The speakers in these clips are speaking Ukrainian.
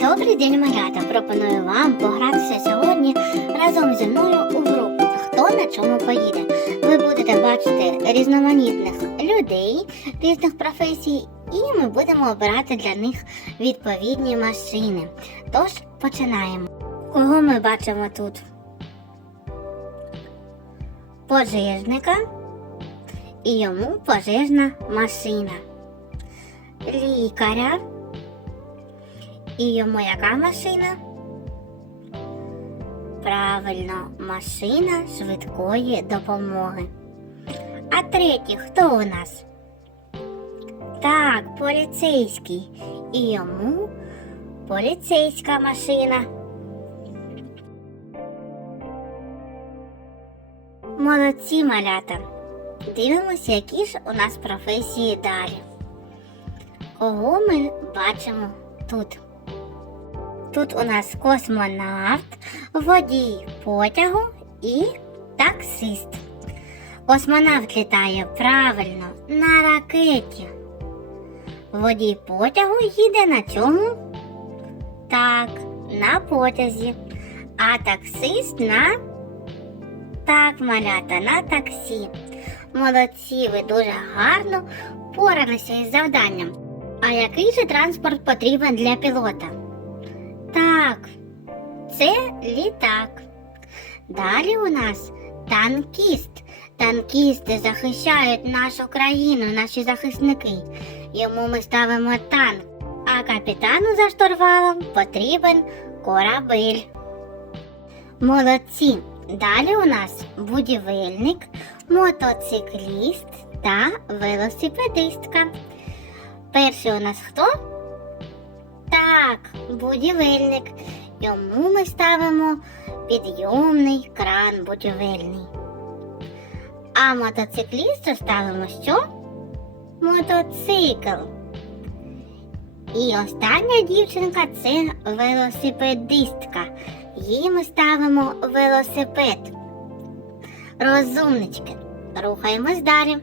Добрий день, малята! Пропоную вам погратися сьогодні разом зі мною у гру Хто на чому поїде. Ви будете бачити різноманітних людей різних професій, і ми будемо обирати для них відповідні машини. Тож починаємо. Кого ми бачимо тут? Пожежника і йому пожежна машина. Лікаря. І йому яка машина? Правильно, машина швидкої допомоги. А третій хто у нас? Так, поліцейський. І йому поліцейська машина. Молодці малята. Дивимося, які ж у нас професії далі. Кого ми бачимо тут? Тут у нас космонавт, водій потягу і таксист. Космонавт літає правильно на ракеті. Водій потягу їде на чому? Так, на потязі. А таксист на так, малята, на таксі. Молодці, ви дуже гарно поралися із завданням. А який же транспорт потрібен для пілота? Так, це літак. Далі у нас танкіст. Танкісти захищають нашу країну, наші захисники. Йому ми ставимо танк. А капітану за штурвалом потрібен корабель. Молодці. Далі у нас будівельник, мотоцикліст та велосипедистка. Перший у нас хто? Так, будівельник. Йому ми ставимо підйомний кран будівельний. А мотоциклісту ставимо що? Мотоцикл. І остання дівчинка це велосипедистка. Їй ми ставимо велосипед. Розумнички. Рухаємось далі.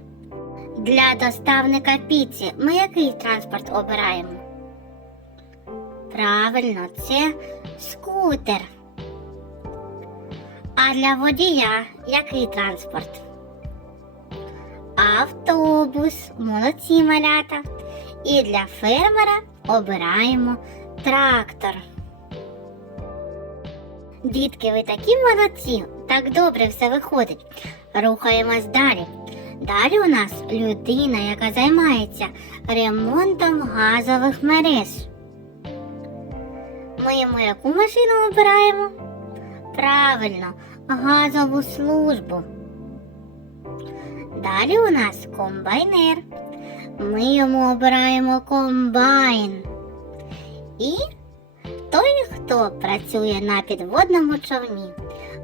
Для доставника піці ми який транспорт обираємо? Правильно, це скутер. А для водія який транспорт? Автобус, молодці малята. І для фермера обираємо трактор. Дітки, ви такі молодці, так добре все виходить. Рухаємось далі. Далі у нас людина, яка займається ремонтом газових мереж. Ми йому яку машину обираємо? Правильно, газову службу. Далі у нас комбайнер. Ми йому обираємо комбайн. І той, хто працює на підводному човні,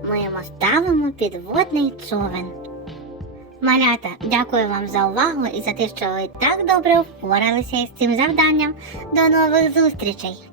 ми йому ставимо підводний човен. Малята, дякую вам за увагу і за те, що ви так добре впоралися із цим завданням. До нових зустрічей!